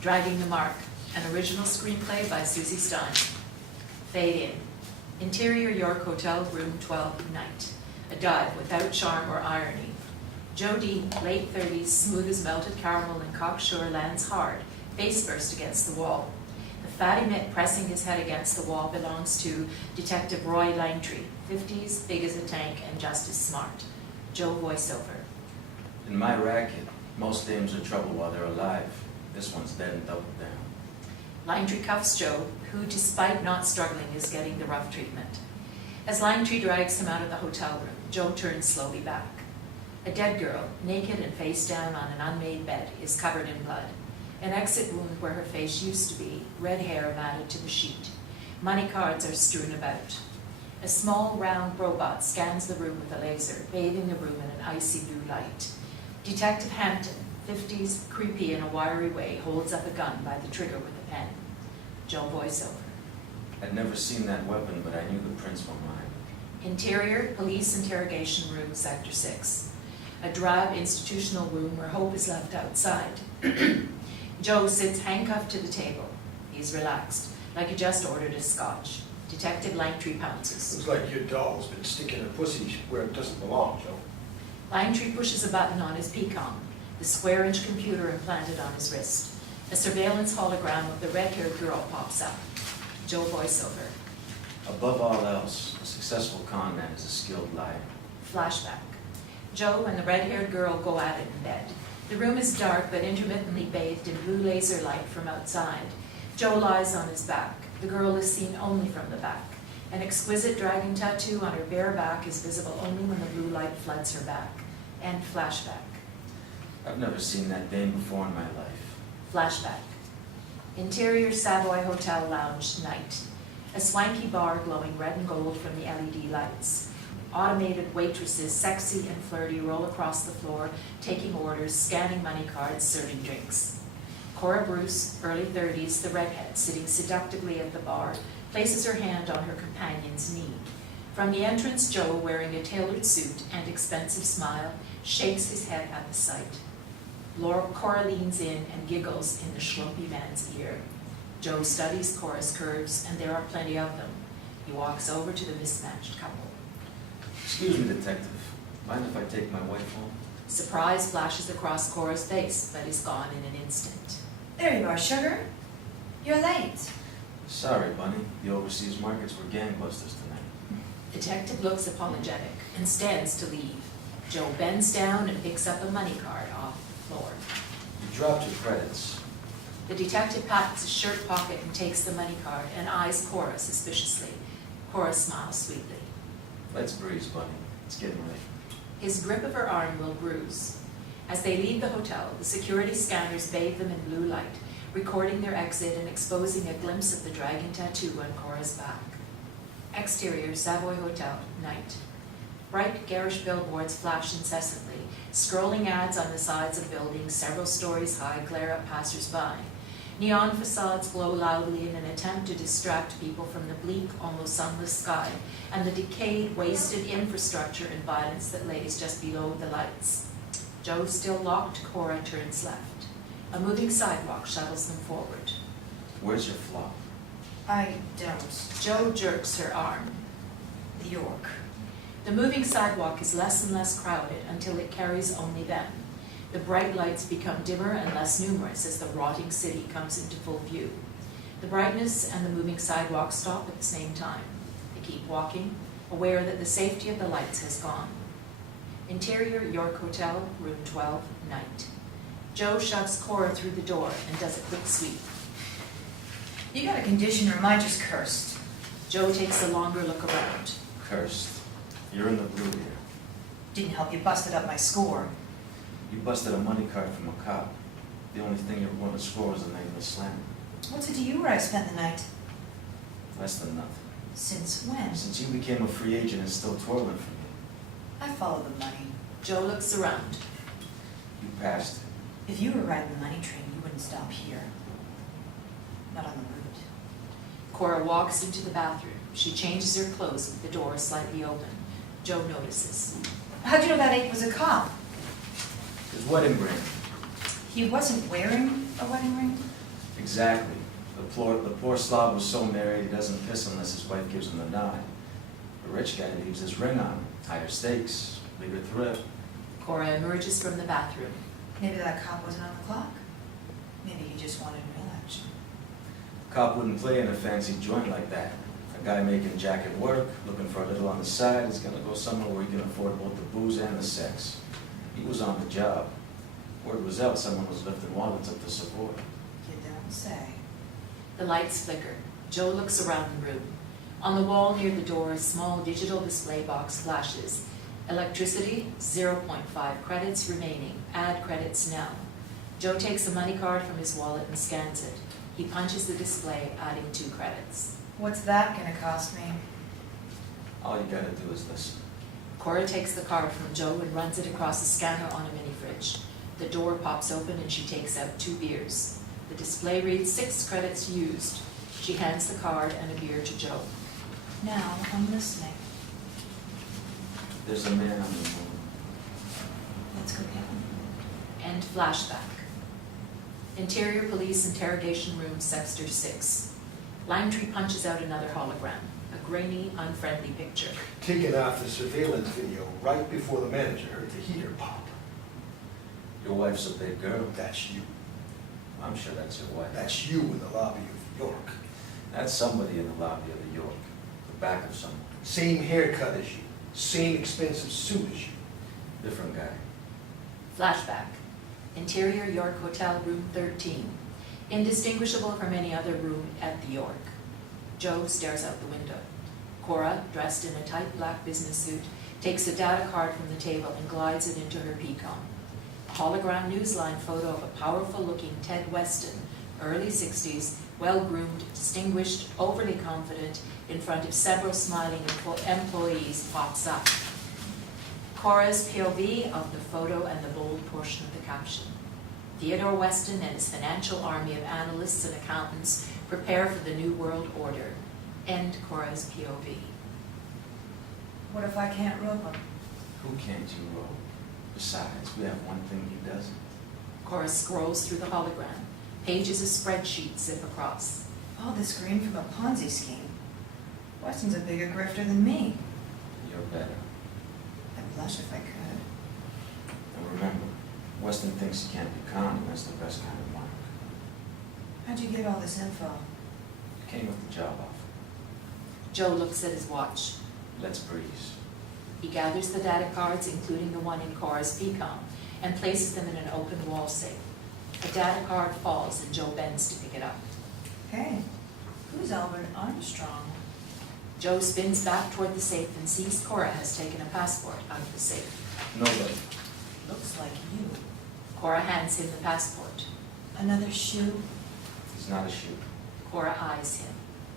Dragging the Mark, an original screenplay by Suzy Stein. Fade in. Interior York Hotel, room 12, night. A dive without charm or irony. Joe Dean, late 30s, smooth as melted caramel and cocksure, lands hard, face first against the wall. The fatty mitt pressing his head against the wall belongs to Detective Roy LANGTRY, 50s, big as a tank and just as smart. Joe voiceover. In my racket, most dames are trouble while they're alive. This one's dead and doubled down. LANGTRY cuffs Joe, who, despite not struggling, is getting the rough treatment. As LANGTRY drags him out of the hotel room, Joe turns slowly back. A dead girl, naked and face down on an unmade bed, is covered in blood. An exit wound where her face used to be, red hair matted to the sheet. Money cards are strewn about. A small, round robot scans the room with a laser, bathing the room in an icy blue light. Detective Hampton, 50s, creepy in a wiry way, holds up a gun by the trigger with a pen. Joe voiceover. I'd never seen that weapon, but I knew the prints were mine. Interior, police interrogation room, sector 6. A drab institutional room where hope is left outside. Joe sits handcuffed to the table. He's relaxed, like he just ordered a scotch. Detective LANGTRY pounces. Looks like your dog's been sticking her pussy where it doesn't belong, Joe. LANGTRY pushes a button on his PCOM, the square-inch computer implanted on his wrist. A surveillance hologram of the red-haired girl pops up. Joe voiceover. Above all else, a successful con man is a skilled liar. Flashback. Joe and the red-haired girl go at it in bed. The room is dark but intermittently bathed in blue laser light from outside. Joe lies on his back. The girl is seen only from the back. An exquisite dragon tattoo on her bare back is visible only when the blue light floods her back. And flashback. I've never seen that dame before in my life. Flashback. Interior Savoy Hotel lounge, night. A swanky bar glowing red and gold from the LED lights. Automated waitresses, sexy and flirty, roll across the floor, taking orders, scanning money cards, serving drinks. Cora Bruce, early 30s, the redhead, sitting seductively at the bar, places her hand on her companion's knee. From the entrance, Joe, wearing a tailored suit and expensive smile, shakes his head at the sight. Cora leans in and giggles in the schlumpy man's ear. Joe studies Cora's curves, and there are plenty of them. He walks over to the mismatched couple. Excuse me, detective. Mind if I take my wife home? Surprise flashes across Cora's face, but is gone in an instant. There you are, sugar. You're late. Sorry, Bunny. The overseas markets were gangbusters tonight. Detective looks apologetic and stands to leave. Joe bends down and picks up a money card off the floor. You dropped your credits. The detective pats his shirt pocket and takes the money card and eyes Cora suspiciously. Cora smiles sweetly. Let's breeze, Bunny. It's getting late. His grip of her arm will bruise. As they leave the hotel, the security scanners bathe them in blue light, recording their exit and exposing a glimpse of the dragon tattoo on Cora's back. Exterior Savoy Hotel, night. Bright, garish billboards flash incessantly. Scrolling ads on the sides of buildings several stories high glare at passers-by. Neon facades glow loudly in an attempt to distract people from the bleak, almost sunless sky and the decayed, wasted infrastructure and violence that lays just below the lights. Joe, still locked, Cora turns left. A moving sidewalk shuttles them forward. Where's your flop? I don't. Joe jerks her arm. The York. The moving sidewalk is less and less crowded until it carries only them. The bright lights become dimmer and less numerous as the rotting city comes into full view. The brightness and the moving sidewalk stop at the same time. They keep walking, aware that the safety of the lights has gone. Interior York Hotel, room 12, night. Joe shoves Cora through the door and does a quick sweep. You got a condition or am I just cursed? Joe takes a longer look around. Cursed. You're in the blue here. Didn't help you busted up my score. You busted a money card from a cop. The only thing you were going to score was the name of the slammer. What's it to you where I spent the night? Less than nothing. Since when? Since you became a free agent and still twirling for me. I follow the money. Joe looks around. You passed it. If you were riding the money train, you wouldn't stop here. Not on the route. Cora walks into the bathroom. She changes her clothes with the door slightly open. Joe notices. How'd you know that ape was a cop? His wedding ring. He wasn't wearing a wedding ring? Exactly. The poor slob was so married he doesn't piss unless his wife gives him the nod. The rich guy leaves his ring on. Higher stakes, bigger thrill. Cora emerges from the bathroom. Maybe that cop wasn't on the clock. Maybe he just wanted real action. Cop wouldn't play in a fancy joint like that. A guy making jacket work, looking for a little on the side, is gonna go somewhere where he can afford both the booze and the sex. He was on the job. Word was out someone was lifting wallets up to support. You don't say. The lights flicker. Joe looks around the room. On the wall near the door, a small digital display box flashes. Electricity, 0.5 credits remaining. Add credits now. Joe takes a money card from his wallet and scans it. He punches the display, adding 2 credits. What's that gonna cost me? All you gotta do is listen. Cora takes the card from Joe and runs it across a scanner on a mini fridge. The door pops open and she takes out 2 beers. The display reads 6 credits used. She hands the card and a beer to Joe. Now, I'm listening. There's a man on the moon. Let's go get him. End flashback. Interior Police Interrogation Room, Sector 6. LANGTRY punches out another hologram. A grainy, unfriendly picture. Taken off the surveillance video right before the manager heard the heater pop. Your wife's a big girl. That's you. I'm sure that's your wife. That's you in the lobby of York. That's somebody in the lobby of the York. The back of someone. Same haircut as you. Same expensive suit as you. Different guy. Flashback. Interior York Hotel, Room 13. Indistinguishable from any other room at the York. Joe stares out the window. Cora, dressed in a tight black business suit, takes a data card from the table and glides it into her P-com. A hologram newsline photo of a powerful-looking Ted Weston, early 60s, well-groomed, distinguished, overly confident, in front of several smiling employees pops up. Cora's POV of the photo and the bold portion of the caption. Theodore Weston and his financial army of analysts and accountants prepare for the New World Order. End Cora's POV. What if I can't rope him? Who can't you roll? Besides, we have one thing he doesn't. Cora scrolls through the hologram. Pages of spreadsheets zip across. All this green from a Ponzi scheme. Weston's a bigger grifter than me. You're better. I'd blush if I could. And remember, Weston thinks he can't be conned, and that's the best kind of mark. How'd you get all this info? It came with the job offer. Joe looks at his watch. Let's breeze. He gathers the data cards, including the one in Cora's P-com, and places them in an open wall safe. A data card falls and Joe bends to pick it up. Hey, who's Albert Armstrong? Joe spins back toward the safe and sees Cora has taken a passport out of the safe. Nobody. Looks like you. Cora hands him the passport. Another shoe? He's not a shoe. Cora eyes him.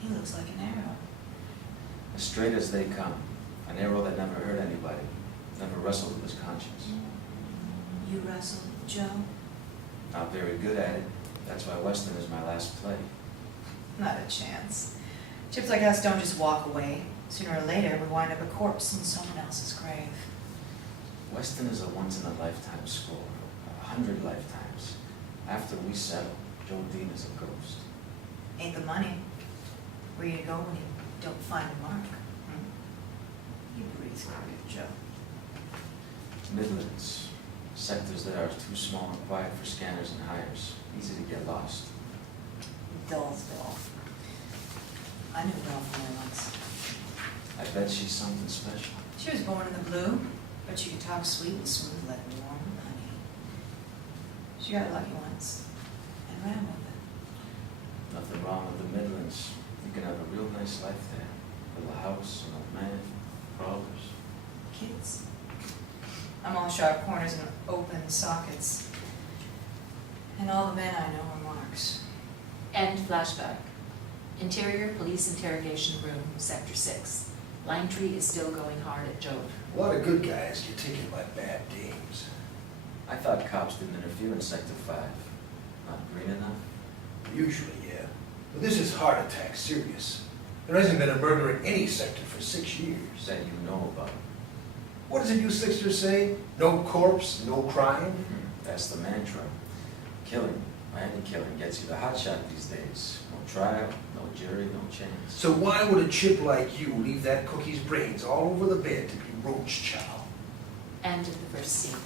He looks like an arrow. As straight as they come. An arrow that never hurt anybody. Never wrestled with his conscience. You wrestled, Joe? Not very good at it. That's why Weston is my last play. Not a chance. Chips like us don't just walk away. Sooner or later, we wind up a corpse in someone else's grave. Weston is a once-in-a-lifetime score. 100 lifetimes. After we settle, Joe Dean is a ghost. Ain't the money. Where you go when you don't find a mark? You breathe clear, Joe. Midlands. Sectors that are too small and quiet for scanners and hires. Easy to get lost. Dull's dull. I knew Ralph only once. I bet she's something special. She was born in the blue, but she could talk sweet and smooth like warm honey. She got lucky once and ran with it. Nothing wrong with the Midlands. You can have a real nice life there. A little house, an old man, crawlers. Kids. I'm all sharp corners and open sockets. And all the men I know are marks. End flashback. Interior Police Interrogation Room, Sector 6. LANGTRY is still going hard at Joe. A lot of good guys get taken by bad dames. I thought cops didn't interfere in Sector 5. Not green enough? Usually, yeah. But this is heart attack serious. There hasn't been a murder in any sector for 6 years. That you know about. What does it you Sixers say? No corpse, no crime? That's the mantra. Killing, Any killing gets you the hot shot these days. No trial, no jury, no chance. So why would a chip like you leave that cookie's brains all over the bed to be roach chow? End of the first scene.